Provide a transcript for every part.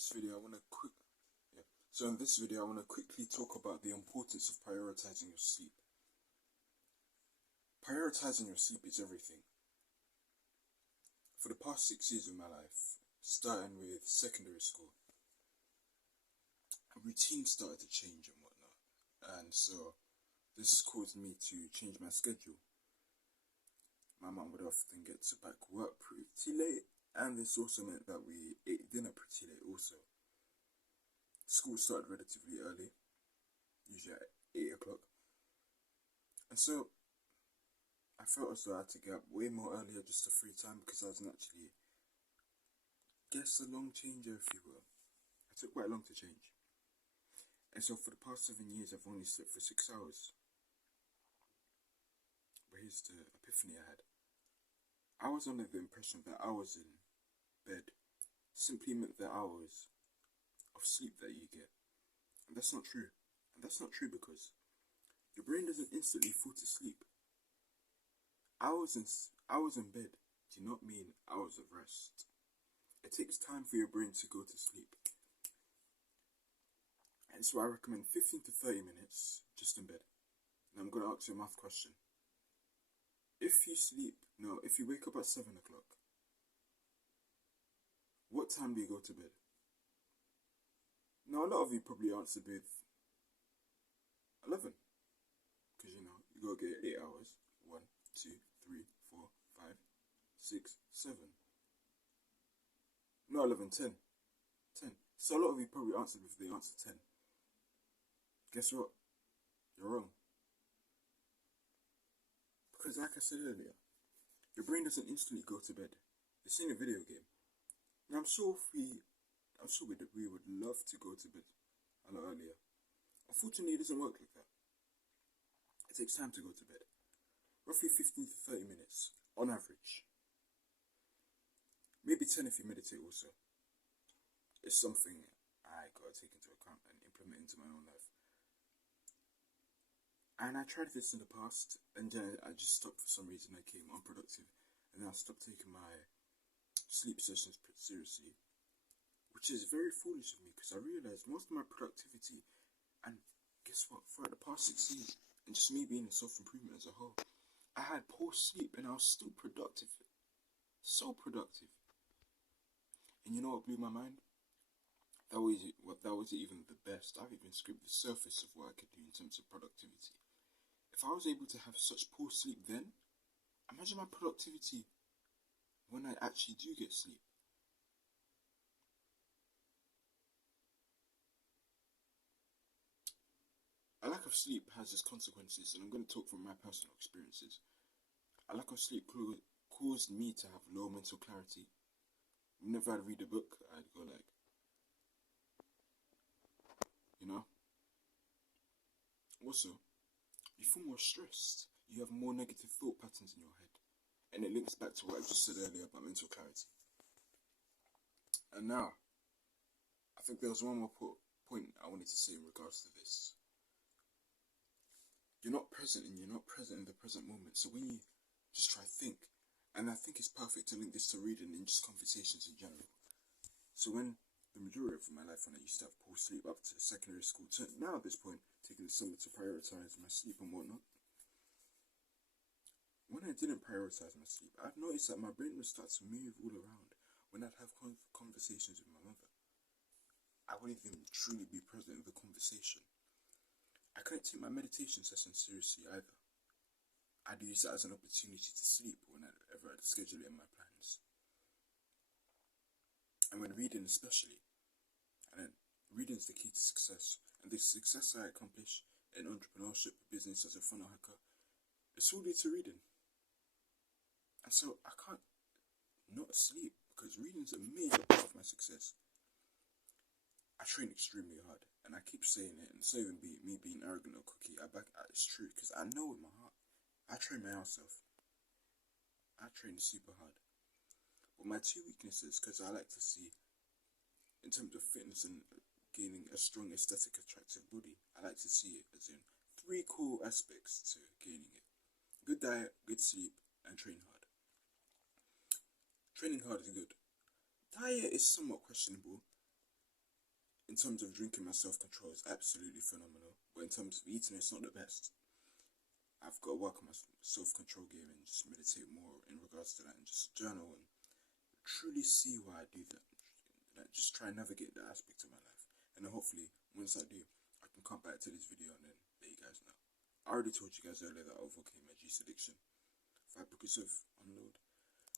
this video, I want to quickly talk about the importance of prioritizing your sleep. Prioritizing your sleep is everything. For the past 6 years of my life, starting with secondary school, routines started to change and whatnot, and so this caused me to change my schedule. My mum would often get to back work pretty late, and this also meant that we ate dinner pretty late also. School started relatively early, usually at 8 o'clock, and so I felt as though I had to get up way more earlier just to free time because I was naturally, a long changer if you will. I took quite long to change. And so for the past 7 years I've only slept for 6 hours. But here's the epiphany I had. I was under the impression that hours in bed simply meant the hours of sleep that you get. And that's not true. And that's not true because your brain doesn't instantly fall to sleep. Hours in bed do not mean hours of rest. It takes time for your brain to go to sleep. And so I recommend 15 to 30 minutes just in bed. Now I'm going to ask you a math question. If you wake up at 7 o'clock, what time do you go to bed? Now a lot of you probably answered with 11. Because you got to get 8 hours. 1, 2, 3, 4, 5, 6, 7. No, 11, 10. 10. So a lot of you probably answered with the answer 10. Guess what? You're wrong. Because like I said earlier, your brain doesn't instantly go to bed. It's in a video game. Now I'm sure we would love to go to bed a lot earlier. Unfortunately, it doesn't work like that. It takes time to go to bed. Roughly 15 to 30 minutes, on average. Maybe 10 if you meditate also. It's something I gotta take into account and implement into my own life. And I tried this in the past, and then I just stopped for some reason. I became unproductive, and then I stopped taking my sleep sessions pretty seriously, which is very foolish of me because I realized most of my productivity, and guess what, throughout the past 6 years, and just me being in self-improvement as a whole, I had poor sleep and I was still productive. So productive. And you know what blew my mind? That wasn't even the best. I've even scraped the surface of what I could do in terms of productivity. If I was able to have such poor sleep then, imagine my productivity when I actually do get sleep. A lack of sleep has its consequences, and I'm going to talk from my personal experiences. A lack of sleep caused me to have low mental clarity. Whenever I'd read a book, I'd go like, Also, you feel more stressed. You have more negative thought patterns in your head. And it links back to what I just said earlier about mental clarity. And now, I think there was one more point I wanted to say in regards to this. You're not present in the present moment. So when you just try to think, and I think it's perfect to link this to reading and just conversations in general. So when the majority of my life when I used to have poor sleep up to secondary school, to now at this point, taking the summer to prioritize my sleep and whatnot. When I didn't prioritize my sleep, I've noticed that my brain would start to move all around. When I'd have conversations with my mother, I wouldn't even truly be present in the conversation. I couldn't take my meditation session seriously either. I'd use that as an opportunity to sleep whenever I'd schedule it in my plans. And when reading especially, reading is the key to success. And the success I accomplish in entrepreneurship, business as a funnel hacker, it's all due to reading. And so I can't not sleep because reading is a major part of my success. I train extremely hard, and I keep saying it, and it's not even me being arrogant or cocky. It's true because I know in my heart, I train my house off. I train super hard. But my two weaknesses, because I like to see, in terms of fitness and gaining a strong, aesthetic, attractive body, I like to see it as in 3 core aspects to gaining it. Good diet, good sleep, and train hard. Training hard is good. Diet is somewhat questionable. in terms of drinking, my self-control is absolutely phenomenal. But in terms of eating, it's not the best. I've got to work on my self-control game and just meditate more in regards to that, and just journal and truly see why I do that. Like, just try and navigate that aspect of my life. And then hopefully, once I do, I can come back to this video and then let you guys know. I already told you guys earlier that I overcame my juice addiction 5 because of Unload.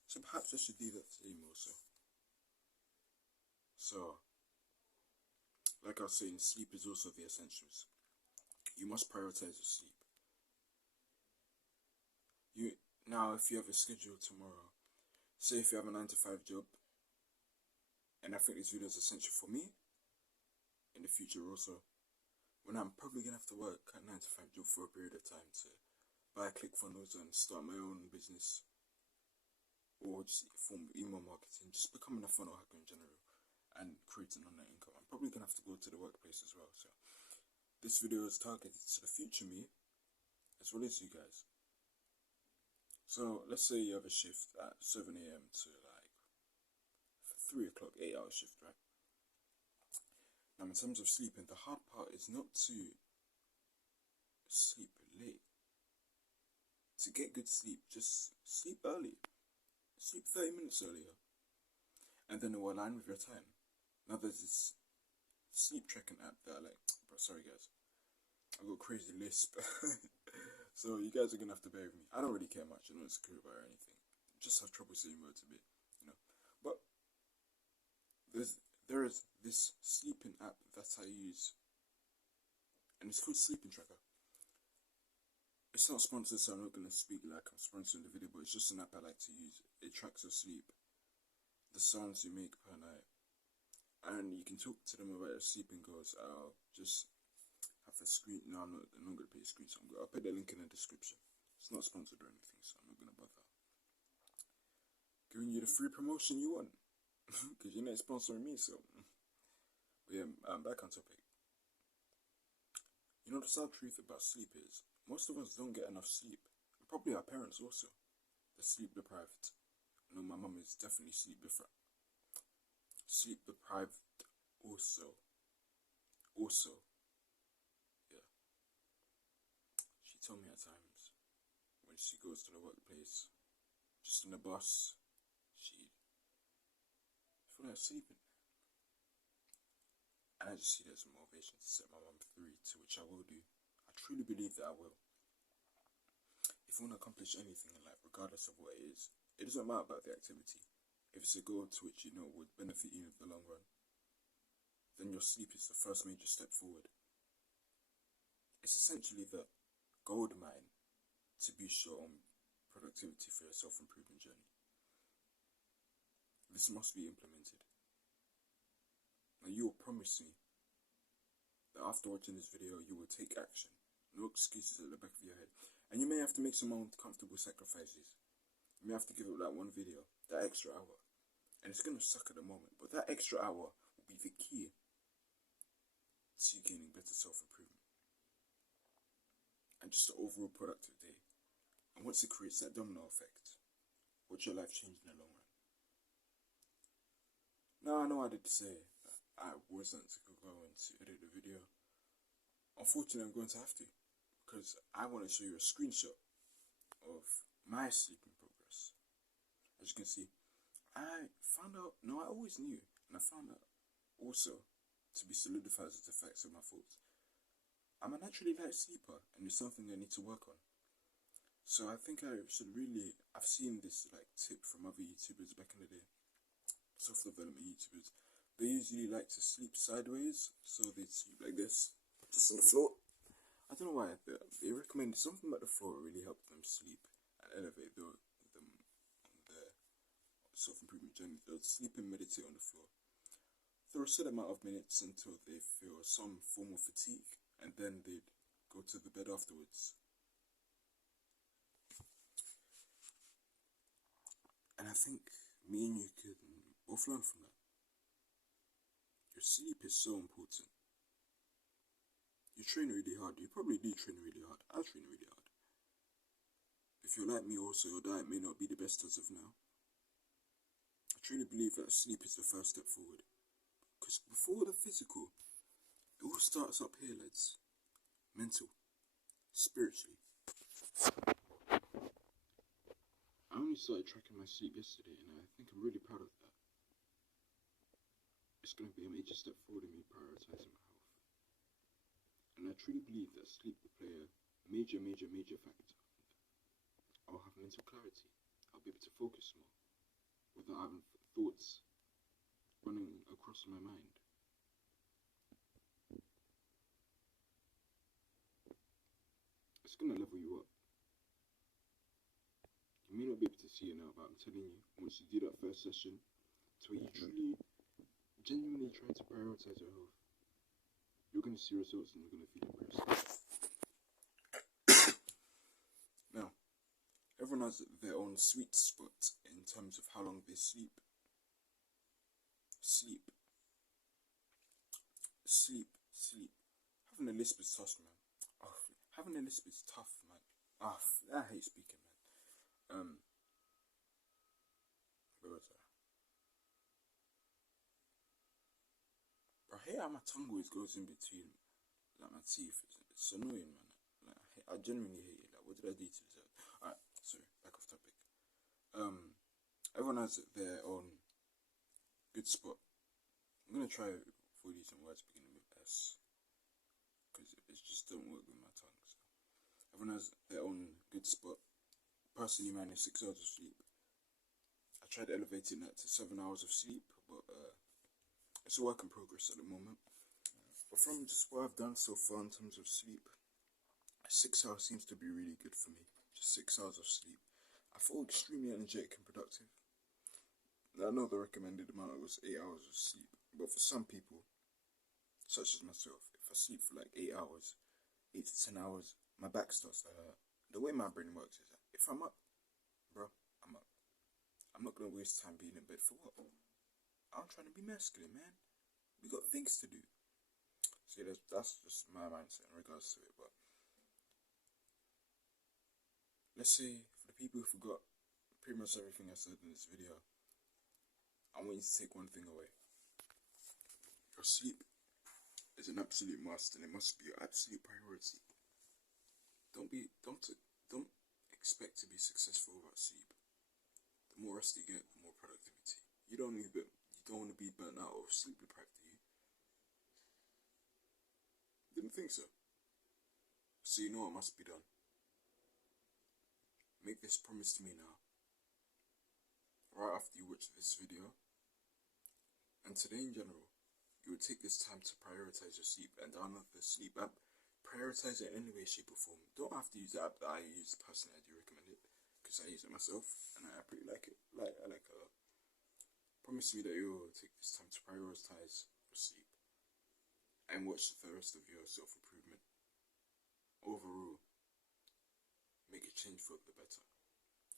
So perhaps I should do that same also. So, like I was saying, sleep is also the essentials. You must prioritize your sleep. Now, if you have a schedule tomorrow, say if you have a 9 to 5 job, and I think this video is essential for me in the future also, when I'm probably gonna have to work a 9 to 5 job for a period of time to buy ClickFunnels and start my own business, or just form email marketing, just becoming a funnel hacker in general, and creating online income. I'm probably gonna have to go to the workplace as well. So this video is targeted to the future me as well as you guys. So let's say you have a shift at 7 AM to like 3 o'clock, 8-hour shift, right? Now, in terms of sleeping, the hard part is not to sleep late. To get good sleep, just sleep early. Sleep 30 minutes earlier. And then it will align with your time. Now, there's this sleep tracking app that I like. Bro, sorry guys. I've got crazy lisp. So you guys are going to have to bear with me. I don't really care much. I'm not insecure about it or anything. Just have trouble saying words a bit, you know. But there is this sleeping app that I use, and it's called Sleeping Tracker. It's not sponsored, so I'm not going to speak like I'm sponsoring the video, but it's just an app I like to use. It tracks your sleep, the sounds you make per night, and you can talk to them about your sleeping goals. I'll just have a screen. No, I'm not going to put a screen, so I'll put the link in the description. It's not sponsored or anything, so I'm not going to bother giving you the free promotion you want, because you're not sponsoring me. So, but yeah, back on topic. You know, the sad truth about sleep is most of us don't get enough sleep, and probably our parents also. They're sleep deprived. I know my mum is definitely sleep deprived. Sleep deprived also. Yeah. She told me at times when she goes to the workplace, just in the bus, she feel like sleeping. And I just see that as a motivation to set my mum free, to which I will do. I truly believe that I will. If you want to accomplish anything in life, regardless of what it doesn't matter about the activity. If it's a goal to which you know would benefit you in the long run, then your sleep is the first major step forward. It's essentially the gold mine to be sure on productivity for your self-improvement journey. This must be implemented. Now, you will promise me that after watching this video, you will take action. No excuses at the back of your head. And you may have to make some uncomfortable sacrifices. You may have to give up that one video, that extra hour. And it's going to suck at the moment, but that extra hour will be the key to you gaining better self-improvement. And just an overall productive day. And once it creates that domino effect, watch your life change in the long run. Now, I know I did say that I wasn't going to edit the video. Unfortunately, I'm going to have to, because I want to show you a screenshot of my sleeping progress. As you can see, I found out, no, I always knew, and I found out also to be solidified as the facts of my thoughts. I'm a naturally light sleeper, and it's something I need to work on. So I think I should really, I've seen this like tip from other YouTubers back in the day, self-development YouTubers. They usually like to sleep sideways, so they sleep like this, just on the floor. I don't know why, they recommend something about the floor really helps them sleep and elevate them on their self-improvement journey. They'll sleep and meditate on the floor for a certain amount of minutes until they feel some form of fatigue, and then they'd go to the bed afterwards. And I think me and you could both learn from that. Your sleep is so important. You train really hard. You probably do train really hard. I train really hard. If you're like me also, your diet may not be the best as of now. I truly believe that sleep is the first step forward. Because before the physical. It all starts up here, lads. Mental, spiritually. I only started tracking my sleep yesterday, and I think I'm really proud of that. It's going to be a major step forward in me prioritizing my health. And I truly believe that sleep will play a major factor. I'll have mental clarity. I'll be able to focus more without having thoughts running across my mind. It's going to level you up. You may not be able to see it now, but I'm telling you, once you do that first session, to where you truly, genuinely try to prioritize your health, you're going to see results and you're going to feel impressed. Now, everyone has their own sweet spot in terms of how long they sleep. Having a lisp is tough, man. Having a lisp is tough, man. I hate speaking, man. Where was I? Bro, I hate how my tongue always goes in between, like, my teeth. It's annoying, man. Like, I genuinely hate it. Like, what did I do to deserve? Alright, sorry, back off topic. Everyone has their own good spot. I'm gonna try for you some words beginning with S, because it just don't work with my tongue. So everyone has their own good spot. Personally, mine is 6 hours of sleep. I tried elevating that to 7 hours of sleep, but it's a work in progress at the moment. But from just what I've done so far in terms of sleep, 6 hours seems to be really good for me. Just 6 hours of sleep. I feel extremely energetic and productive. I know the recommended amount was 8 hours of sleep, but for some people, such as myself, if I sleep for like 8 hours, 8 to 10 hours, my back starts to hurt. The way my brain works is that if I'm up, bro, I'm up. I'm not going to waste time being in bed for what? I'm trying to be masculine, man. We got things to do. See, that's just my mindset in regards to it, but let's say, for the people who forgot pretty much everything I said in this video, I want you to take one thing away. Your sleep is an absolute must, and it must be your absolute priority. Don't expect to be successful without sleep. The more rest you get, the more productivity. You don't want to be burnt out or sleep deprived, do you? Didn't think so. So you know what must be done. Make this promise to me now, right after you watch this video, and today in general, you will take this time to prioritize your sleep and download the sleep app. Prioritize it in any way, shape or form. Don't have to use the app that I use personally. I do recommend it because I use it myself and I pretty like it. I like it. Promise me that you will take this time to prioritize your sleep and watch the rest of your self-improvement. Overall, make a change for the better.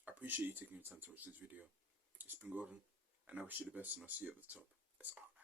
I appreciate you taking the time to watch this video. It's been Gordon, and I wish you the best, and I'll see you at the top. That's all.